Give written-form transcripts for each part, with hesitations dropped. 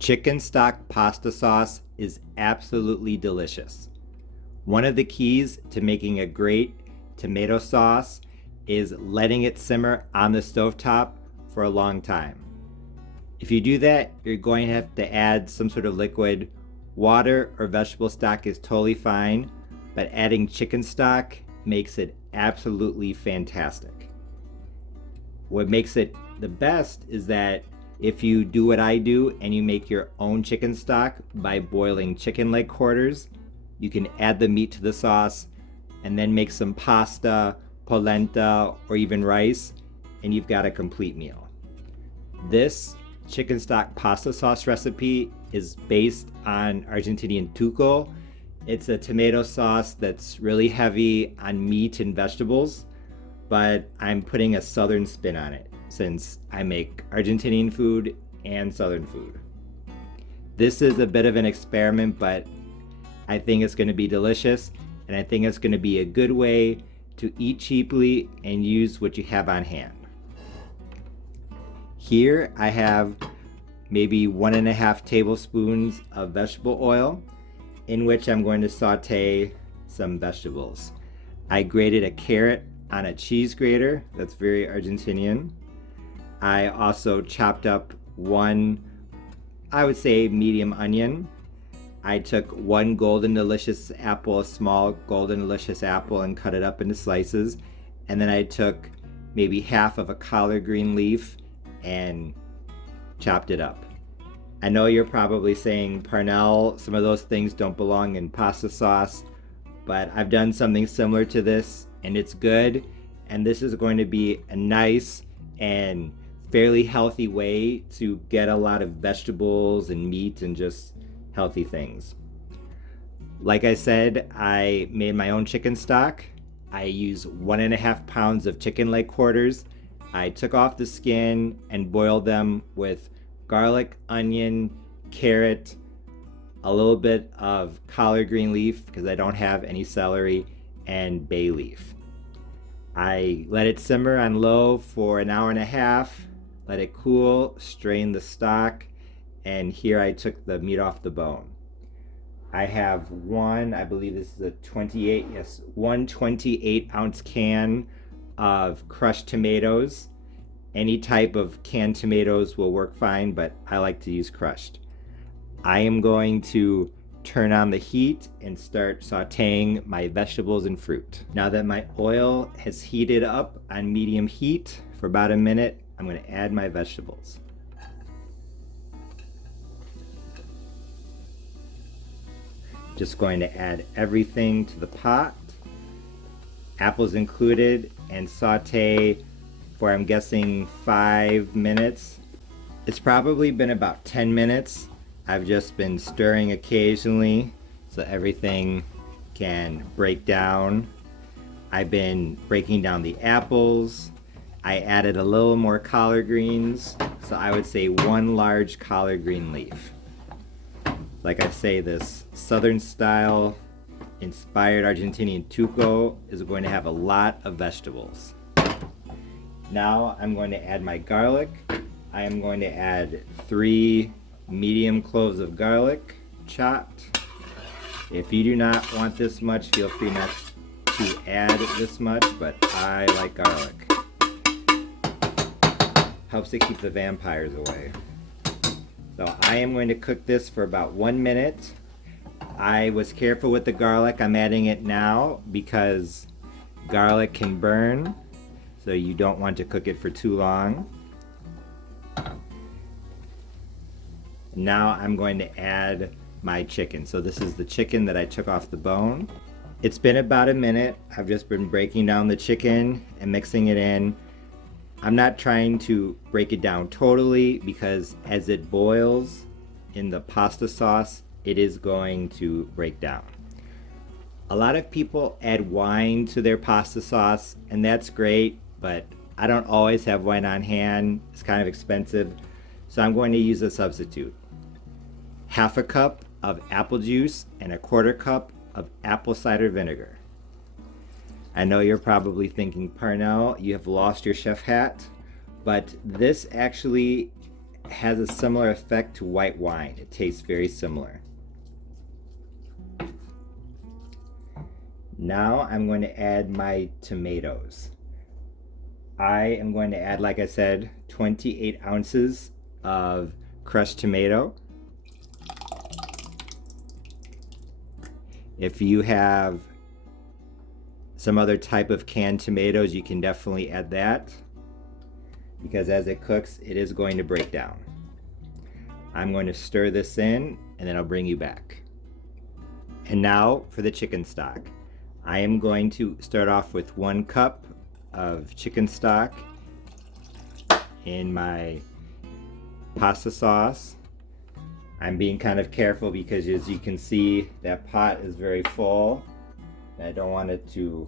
Chicken stock pasta sauce is absolutely delicious. One of the keys to making a great tomato sauce is letting it simmer on the stovetop for a long time. If you do that, you're going to have to add some sort of liquid. Water or vegetable stock is totally fine, but adding chicken stock makes it absolutely fantastic. What makes it the best is that if you do what I do and you make your own chicken stock by boiling chicken leg quarters, you can add the meat to the sauce and then make some pasta, polenta, or even rice, and you've got a complete meal. This chicken stock pasta sauce recipe is based on Argentinian tuco. It's a tomato sauce that's really heavy on meat and vegetables, but I'm putting a southern spin on it since I make Argentinian food and southern food. This is a bit of an experiment, but I think it's going to be delicious, and I think it's going to be a good way to eat cheaply and use what you have on hand. Here I have maybe 1.5 tablespoons of vegetable oil in which I'm going to saute some vegetables. I grated a carrot on a cheese grater. That's very Argentinian. I also chopped up one, I would say, medium onion. I took one golden delicious apple, a small golden delicious apple, and cut it up into slices. And then I took maybe half of a collard green leaf and chopped it up. I know you're probably saying, Parnell, some of those things don't belong in pasta sauce, but I've done something similar to this and it's good. And this is going to be a nice and fairly healthy way to get a lot of vegetables and meat and just healthy things. Like I said, I made my own chicken stock. I use 1.5 pounds of chicken leg quarters. I took off the skin and boiled them with garlic, onion, carrot, a little bit of collard green leaf because I don't have any celery, and bay leaf. I let it simmer on low for 1.5 hours, let it cool, strain the stock, and here I took the meat off the bone. I have I believe this is one 28-ounce can of crushed tomatoes. Any type of canned tomatoes will work fine, but I like to use crushed. I am going to turn on the heat and start sauteing my vegetables and fruit. Now that my oil has heated up on medium heat for about a minute, I'm going to add my vegetables. Just going to add everything to the pot, apples included, and saute for, I'm guessing, 5 minutes. It's probably been about 10 minutes. I've just been stirring occasionally so everything can break down. I've been breaking down the apples. I added a little more collard greens, so I would say 1 large collard green leaf. Like I say, this southern style inspired Argentinian tuco is going to have a lot of vegetables. Now I'm going to add my garlic. I am going to add 3 medium cloves of garlic, chopped. If you do not want this much, feel free not to add this much, but I like garlic. Helps to keep the vampires away. So I am going to cook this for about 1 minute. I was careful with the garlic. I'm adding it now because garlic can burn, so you don't want to cook it for too long. Now I'm going to add my chicken. So this is the chicken that I took off the bone. It's been about a minute. I've just been breaking down the chicken and mixing it in. I'm not trying to break it down totally because as it boils in the pasta sauce, it is going to break down. A lot of people add wine to their pasta sauce, and that's great, but I don't always have wine on hand. It's kind of expensive, so I'm going to use a substitute. 1/2 cup of apple juice and 1/4 cup of apple cider vinegar. I know you're probably thinking, Parnell, you have lost your chef hat, but this actually has a similar effect to white wine. It tastes very similar. Now I'm going to add my tomatoes. I am going to add, like I said, 28 ounces of crushed tomato. If you have some other type of canned tomatoes, you can definitely add that, because as it cooks, it is going to break down. I'm going to stir this in and then I'll bring you back. And now for the chicken stock. I am going to start off with 1 cup of chicken stock in my pasta sauce. I'm being kind of careful because, as you can see, that pot is very full. I don't want it to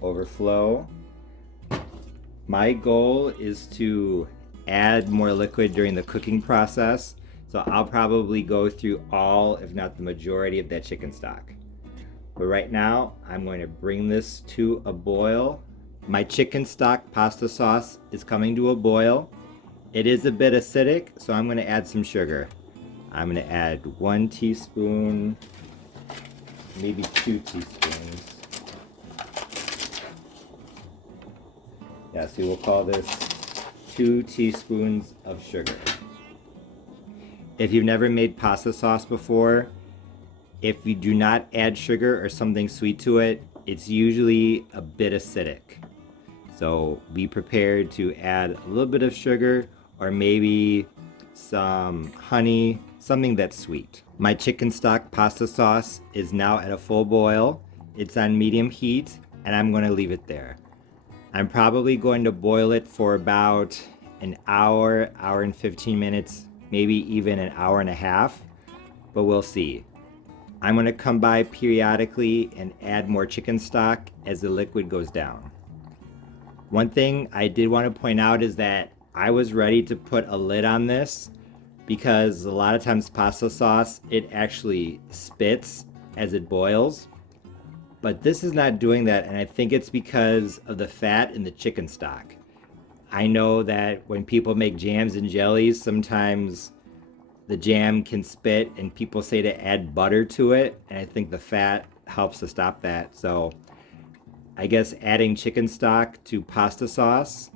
overflow. My goal is to add more liquid during the cooking process, so I'll probably go through all, if not the majority, of that chicken stock. But right now, I'm going to bring this to a boil. My chicken stock pasta sauce is coming to a boil. It is a bit acidic, so I'm going to add some sugar. I'm going to add 1 teaspoon, maybe 2 teaspoons. Yeah, so we'll call this 2 teaspoons of sugar. If you've never made pasta sauce before, if you do not add sugar or something sweet to it, it's usually a bit acidic. So be prepared to add a little bit of sugar or maybe some honey, something that's sweet. My chicken stock pasta sauce is now at a full boil. It's on medium heat and I'm going to leave it there. I'm probably going to boil it for about an hour, hour and 15 minutes, maybe even an hour and a half, but we'll see. I'm going to come by periodically and add more chicken stock as the liquid goes down. One thing I did want to point out is that I was ready to put a lid on this because a lot of times pasta sauce, it actually spits as it boils. But this is not doing that, and I think it's because of the fat in the chicken stock. I know that when people make jams and jellies, sometimes the jam can spit and people say to add butter to it, and I think the fat helps to stop that. So I guess adding chicken stock to pasta sauce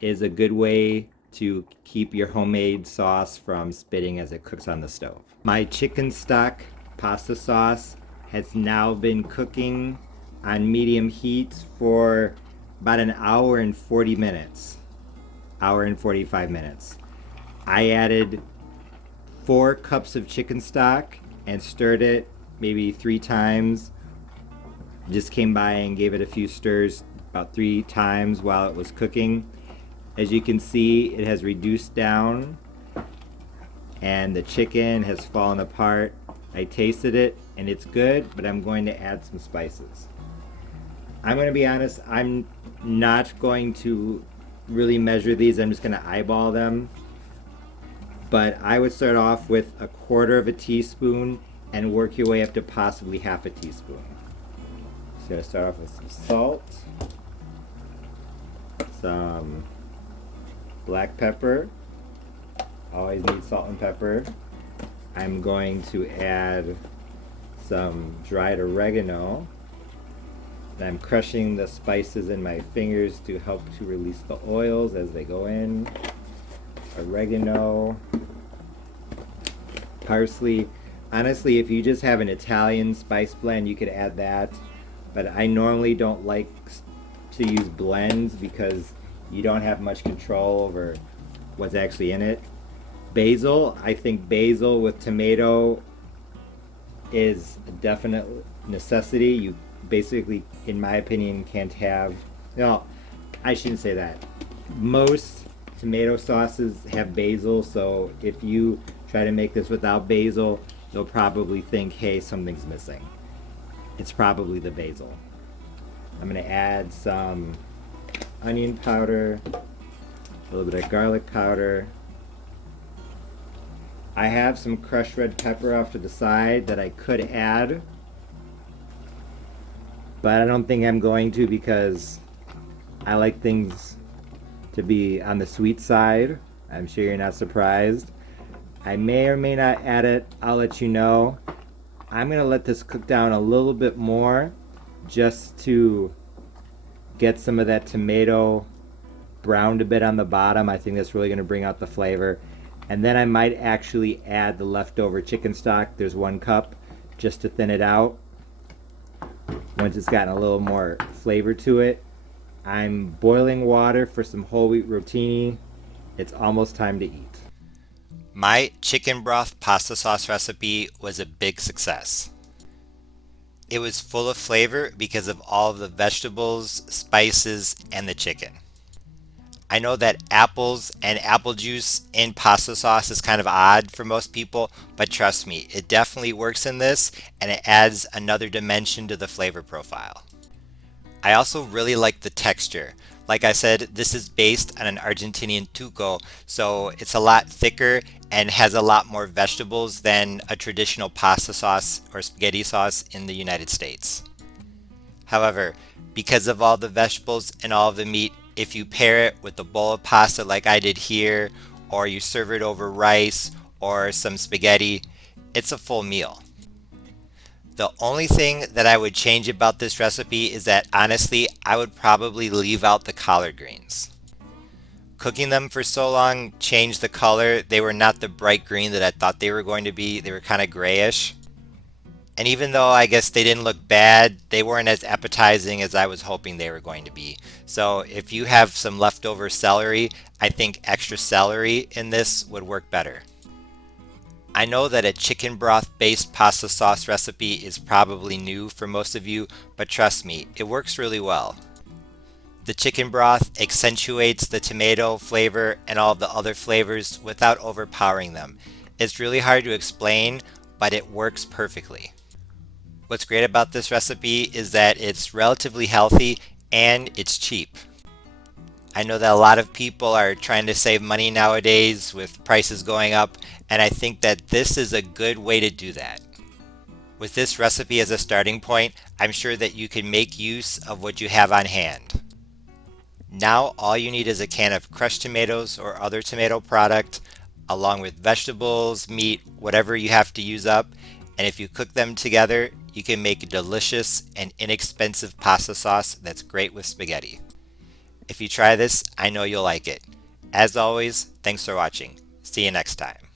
is a good way to keep your homemade sauce from spitting as it cooks on the stove. My chicken stock pasta sauce has now been cooking on medium heat for about an hour and 40 minutes, hour and 45 minutes. I added 4 cups of chicken stock and stirred it maybe 3 times. Just came by and gave it a few stirs about 3 times while it was cooking. As you can see, it has reduced down and the chicken has fallen apart. I tasted it and it's good, but I'm going to add some spices. I'm going to be honest, I'm not going to really measure these. I'm just going to eyeball them. But I would start off with 1/4 of a teaspoon and work your way up to possibly 1/2 a teaspoon. Just going to start off with some salt, some black pepper. Always need salt and pepper. I'm going to add some dried oregano. And I'm crushing the spices in my fingers to help to release the oils as they go in. Oregano, parsley. Honestly, if you just have an Italian spice blend, you could add that. But I normally don't like to use blends because you don't have much control over what's actually in it. Basil, I think basil with tomato is a definite necessity. You basically, in my opinion, can't have, no, I shouldn't say that. Most tomato sauces have basil, so if you try to make this without basil, they'll probably think, hey, something's missing. It's probably the basil. I'm going to add some onion powder, a little bit of garlic powder. I have some crushed red pepper off to the side that I could add, but I don't think I'm going to because I like things to be on the sweet side. I'm sure you're not surprised. I may or may not add it. I'll let you know. I'm going to let this cook down a little bit more just to get some of that tomato browned a bit on the bottom. I think that's really going to bring out the flavor. And then I might actually add the leftover chicken stock. There's 1 cup just to thin it out. Once it's gotten a little more flavor to it. I'm boiling water for some whole wheat rotini. It's almost time to eat. My chicken broth pasta sauce recipe was a big success. It was full of flavor because of all of the vegetables, spices, and the chicken. I know that apples and apple juice in pasta sauce is kind of odd for most people, but trust me, it definitely works in this and it adds another dimension to the flavor profile. I also really like the texture. Like I said, this is based on an Argentinian tuco, so it's a lot thicker and has a lot more vegetables than a traditional pasta sauce or spaghetti sauce in the United States. However, because of all the vegetables and all of the meat, if you pair it with a bowl of pasta like I did here, or you serve it over rice or some spaghetti, it's a full meal. The only thing that I would change about this recipe is that honestly, I would probably leave out the collard greens. Cooking them for so long changed the color. They were not the bright green that I thought they were going to be. They were kind of grayish. And even though I guess they didn't look bad, they weren't as appetizing as I was hoping they were going to be. So if you have some leftover celery, I think extra celery in this would work better. I know that a chicken broth based pasta sauce recipe is probably new for most of you, but trust me, it works really well. The chicken broth accentuates the tomato flavor and all of the other flavors without overpowering them. It's really hard to explain, but it works perfectly. What's great about this recipe is that it's relatively healthy and it's cheap. I know that a lot of people are trying to save money nowadays with prices going up, and I think that this is a good way to do that. With this recipe as a starting point, I'm sure that you can make use of what you have on hand. Now all you need is a can of crushed tomatoes or other tomato product, along with vegetables, meat, whatever you have to use up, and if you cook them together, you can make a delicious and inexpensive pasta sauce that's great with spaghetti. If you try this, I know you'll like it. As always, thanks for watching. See you next time.